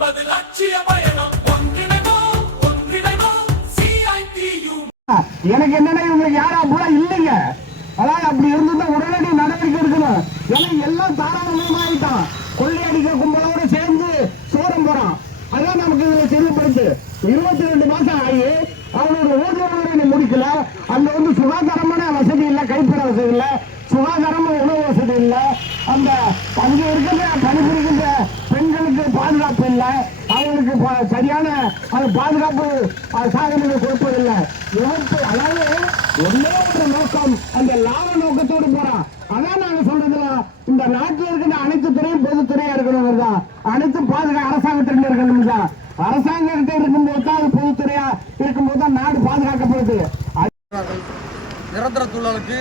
என்பது லட்சிய பயணம். எனக்கு என்னன்னா இவங்களுக்கு யாரும் அப்படிலாம் இல்லைங்க. அதாவது அப்படி இருந்துட்டா உடனடி நடவடிக்கை எடுக்கணும். ஏன்னா எல்லாம் தாராளமாயிட்டான். கொள்ளையடிக்க கும்பலோட சேர்ந்து சோரம் போறான். அதான் நமக்கு இதுல தெரியப்படுது. 22 மாசம் ஆகி அவனோட ஊதிய முடிக்கல. அங்க சுகாதாரமான வசதி இல்லை, கைப்பட வசதி இல்லை, சுகாதாரமான உணவு வசதி இல்லை. அந்த அங்க இருக்கிற பணிபுரிகின்ற பெண்களுக்கு பாதுகாப்பு இல்லை, அவங்களுக்கு சரியான பாதுகாப்பு சாதனைகளை கொடுப்பதில்லை. அதாவது ஒன்னே ஒரு நோக்கம், அந்த லாப நோக்கத்தோடு போறான். அதான் நாங்க சொல்றதுல இந்த நாட்டில் இருக்கிற அனைத்து துறையும் பொதுத்துறையா இருக்கணும் தான், அனைத்து அரசாங்கத்திற்கு இருக்கணும் தான். அரசாங்கத்தை இருக்கும்போது தான் அது பொதுத்துறையா இருக்கும்போது தான் நாடு பாதுகாக்கப்படுது. நிரந்தர தொழிலாளருக்கு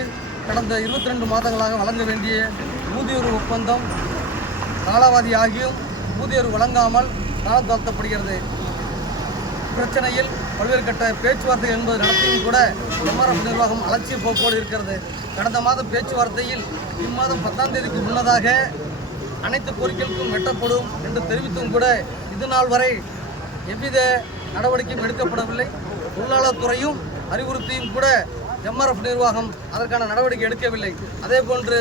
கடந்த 22 மாதங்களாக வழங்க வேண்டிய ஊதிய ஒப்பந்தம் காலாவதி ஆகியும் ஊதிய வழங்காமல் காலத்தாழ்த்தப்படுகிறது. பிரச்சனையில் பல்வேறு கட்ட பேச்சுவார்த்தை என்பது நடத்தியும் கூட எம்ஆர்எஃப் நிர்வாகம் அலட்சிய போக்கோடு இருக்கிறது. கடந்த மாதம் பேச்சுவார்த்தையில் இம்மாதம் 10ஆம் தேதிக்கு முன்னதாக அனைத்து கோரிக்கைகளுக்கும் வெட்டப்படும் என்று தெரிவித்தும் கூட இது நாள் வரை எவ்வித நடவடிக்கையும் எடுக்கப்படவில்லை. தொழிலாளர் துறையும் அறிவுறுத்தியும் கூட எம்ஆர்எஃப் நிர்வாகம் அதற்கான நடவடிக்கை எடுக்கவில்லை. அதே போன்று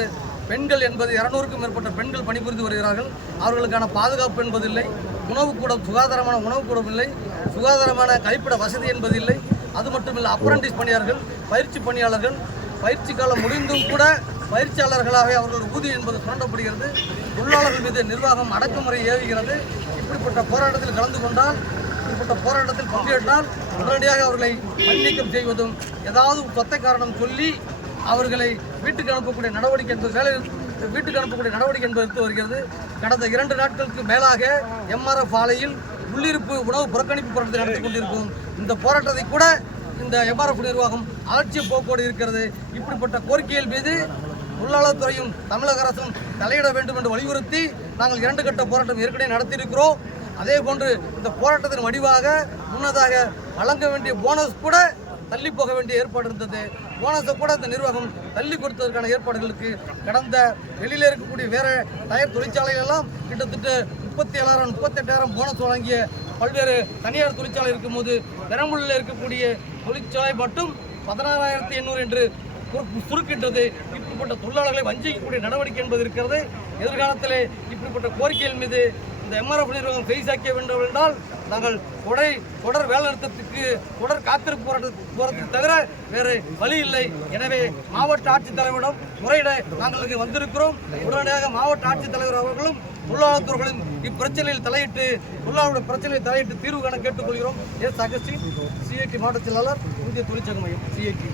பெண்கள் என்பது 200க்கும் மேற்பட்ட பெண்கள் பணிபுரிந்து வருகிறார்கள். அவர்களுக்கான பாதுகாப்பு என்பதில்லை, உணவுக்கூடம் சுகாதாரமான உணவுக்கூடம் இல்லை, சுகாதாரமான கழிப்பிட வசதி என்பதில்லை. அது மட்டுமில்லை, அப்ரண்டிஸ் பணியாளர்கள், பயிற்சி பணியாளர்கள் பயிற்சி காலம் முடிந்தும் கூட பயிற்சியாளர்களாக அவர்கள் ஊதியம் என்பது சுரண்டப்படுகிறது. தொழிலாளர்கள் மீது நிர்வாகம் அடக்குமுறை ஏவுகிறது. இப்படிப்பட்ட போராட்டத்தில் கலந்து கொண்டால், இப்படிப்பட்ட போராட்டத்தில் பங்கேற்றால் உடனடியாக அவர்களை மன்னிக்கம் செய்வதும், ஏதாவது சொத்தை காரணம் சொல்லி அவர்களை வீட்டுக்கு அனுப்பக்கூடிய நடவடிக்கை என்பது வீட்டுக்கு அனுப்பக்கூடிய நடவடிக்கை என்பது எடுத்து வருகிறது. கடந்த 2 நாட்களுக்கு மேலாக எம்ஆர்எஃப் ஆலையில் உள்ளிருப்பு உணவு புறக்கணிப்பு போராட்டத்தை நடத்தி கொண்டிருக்கும். இந்த போராட்டத்தை கூட இந்த எம்ஆர்எஃப் நிர்வாகம் அலட்சிய போக்கோடு இருக்கிறது. இப்படிப்பட்ட கோரிக்கைகள் மீது தொழிலாளர் துறையும் தமிழக அரசும் தலையிட வேண்டும் என்று வலியுறுத்தி நாங்கள் 2 கட்ட போராட்டம் ஏற்கனவே நடத்தியிருக்கிறோம். அதே போன்று இந்த போராட்டத்தின் வடிவாக முன்னதாக வழங்க வேண்டிய போனஸ் கூட தள்ளி போக வேண்டிய ஏற்பாடு இருந்தது. போனஸை கூட இந்த நிர்வாகம் தள்ளி கொடுத்ததற்கான ஏற்பாடுகளுக்கு கடந்த வெளியில் இருக்கக்கூடிய வேறு டயர் தொழிற்சாலைகளெல்லாம் கிட்டத்தட்ட 37,000 38,000 போனஸ் வழங்கிய பல்வேறு தனியார் தொழிற்சாலை இருக்கும்போது பெரம்பலூரில் இருக்கக்கூடிய தொழிற்சாலை மட்டும் 16,800 என்று சுருக்கின்றது. இப்படிப்பட்ட தொழிலாளர்களை வஞ்சிக்கக்கூடிய நடவடிக்கை என்பது இருக்கிறது. எதிர்காலத்திலே இப்படிப்பட்ட கோரிக்கைகள் மீது இந்த எம்ஆர்எஃப் நிர்வாகம் செய்சாக்க வேண்டும் என்றால் நாங்கள் தொடர் வேலை நிறுத்தத்துக்கு தொடர் காத்திருப்பு போராட்டத்துக்கு தவிர வேறு வழி இல்லை. எனவே மாவட்ட ஆட்சித்தலைவரிடம் முறையிட நாங்கள் இங்கே வந்திருக்கிறோம். உடனடியாக மாவட்ட ஆட்சித்தலைவர் அவர்களும் தொழிலாளர்களும் இப்பிரச்சனையில் தலையிட்டு தொழிலாளருடைய பிரச்சனையை தலையிட்டு தீர்வு காண கேட்டுக்கொள்கிறோம். எஸ் அகஸ்டின், சிஐடி மாவட்ட செயலாளர், இந்திய தொழிற்சங்க மையம், சிஐடி.